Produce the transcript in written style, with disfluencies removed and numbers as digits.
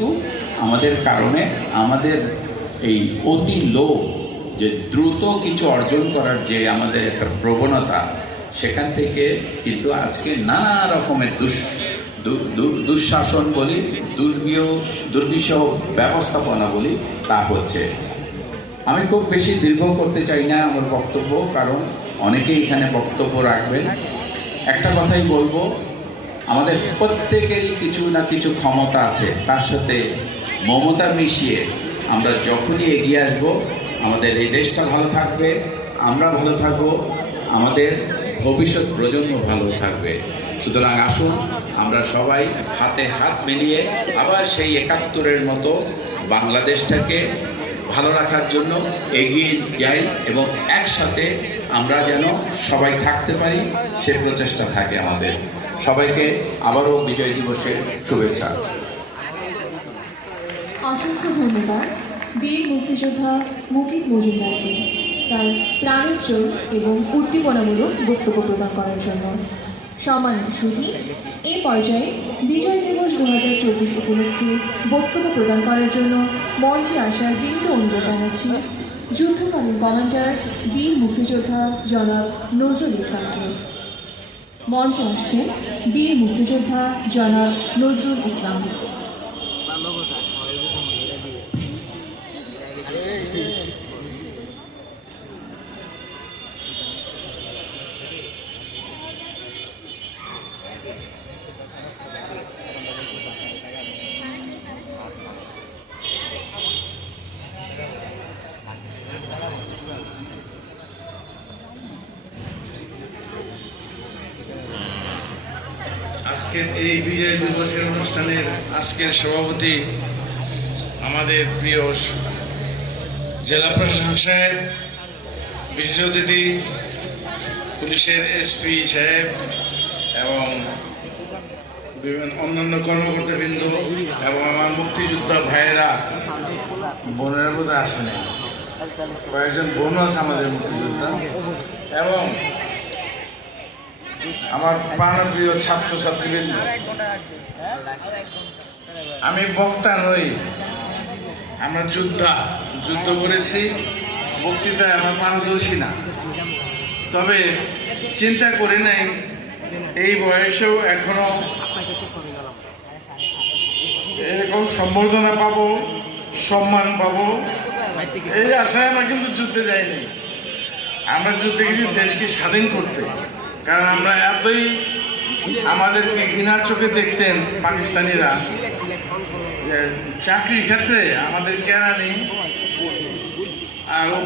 কিন্তু আমাদের কারণে আমাদের এই অতি লোভ, যে দ্রুত কিছু অর্জন করার যে আমাদের একটা প্রবণতা, সেখান থেকে কিন্তু আজকে নানা রকমের দুঃশাসন বলি, দুর্বিষহ ব্যবস্থাপনা বলি, তা হচ্ছে। আমি খুব বেশি দীর্ঘ করতে চাই না আমার বক্তব্য, কারণ অনেকেই এখানে বক্তব্য রাখবেন। একটা কথাই বলবো, আমাদের প্রত্যেকেরই কিছু না কিছু ক্ষমতা আছে, তার সাথে মমতা মিশিয়ে আমরা যখনই এগিয়ে আসব, আমাদের এই দেশটা ভালো থাকবে, আমরা ভালো থাকবো, আমাদের ভবিষ্যৎ প্রজন্ম ভালো থাকবে। সুতরাং আসুন আমরা সবাই হাতে হাত মিলিয়ে আবার সেই ৭১-এর মতো বাংলাদেশটাকে ভালো রাখার জন্য এগিয়ে যাই এবং একসাথে আমরা যেন সবাই থাকতে পারি, সে প্রচেষ্টা থাকে আমাদের। সবাইকে আবারও বিজয় দিবসের শুভেচ্ছা। অসংখ্য ধন্যবাদ বীর মুক্তিযোদ্ধা মুকিত মজুমদারকে তার প্রাণোজ্জ্বল এবং উদ্দীপনামূলক বক্তব্য প্রদান করার জন্য। সম্মানিত সুধী, এই পর্যায়ে বিজয় দিবস 2024 উপলক্ষে বক্তব্য প্রদান করার জন্য মঞ্চে আসার বিনীত অনুরোধ জানাচ্ছি যুদ্ধকালীন কমান্ডার বীর মুক্তিযোদ্ধা জনাব নজরুল ইসলামকে। মঞ্চে আসছেন বীর মুক্তিযোদ্ধা জনাব নজরুল ইসলাম। আজকের এই বিজয় দিবসের অনুষ্ঠানের আজকের সভাপতি আমাদের প্রিয় জেলা প্রশাসক সাহেব, বিশেষ অতিথি পুলিশের এসপি সাহেব এবং বিভিন্ন অন্যান্য কর্মকর্তাবৃন্দ এবং আমার মুক্তিযোদ্ধা ভাইয়েরা, বোনেরা বোধ আসে না, কয়েকজন বোন আছে আমাদের মুক্তিযোদ্ধা, এবং আমার প্রাণপ্রিয় ছাত্রছাত্রীবৃন্দ। আমি বক্তা নই, আমরা যুদ্ধ করেছি, বক্তৃতায় আমার পারদর্শী না, তবে চিন্তা করি নাই এই বয়সেও এখনো এরকম সম্বর্ধনা পাবো, সম্মান পাবো, এই আশায় আমরা কিন্তু যুদ্ধে যাইনি। আমরা যুদ্ধে গেছি দেশকে স্বাধীন করতে, কারণ আমরা এতই আমাদেরকে ঘৃণার চোখে দেখতেন পাকিস্তানিরা, চাকরির ক্ষেত্রে আমাদের কেরানি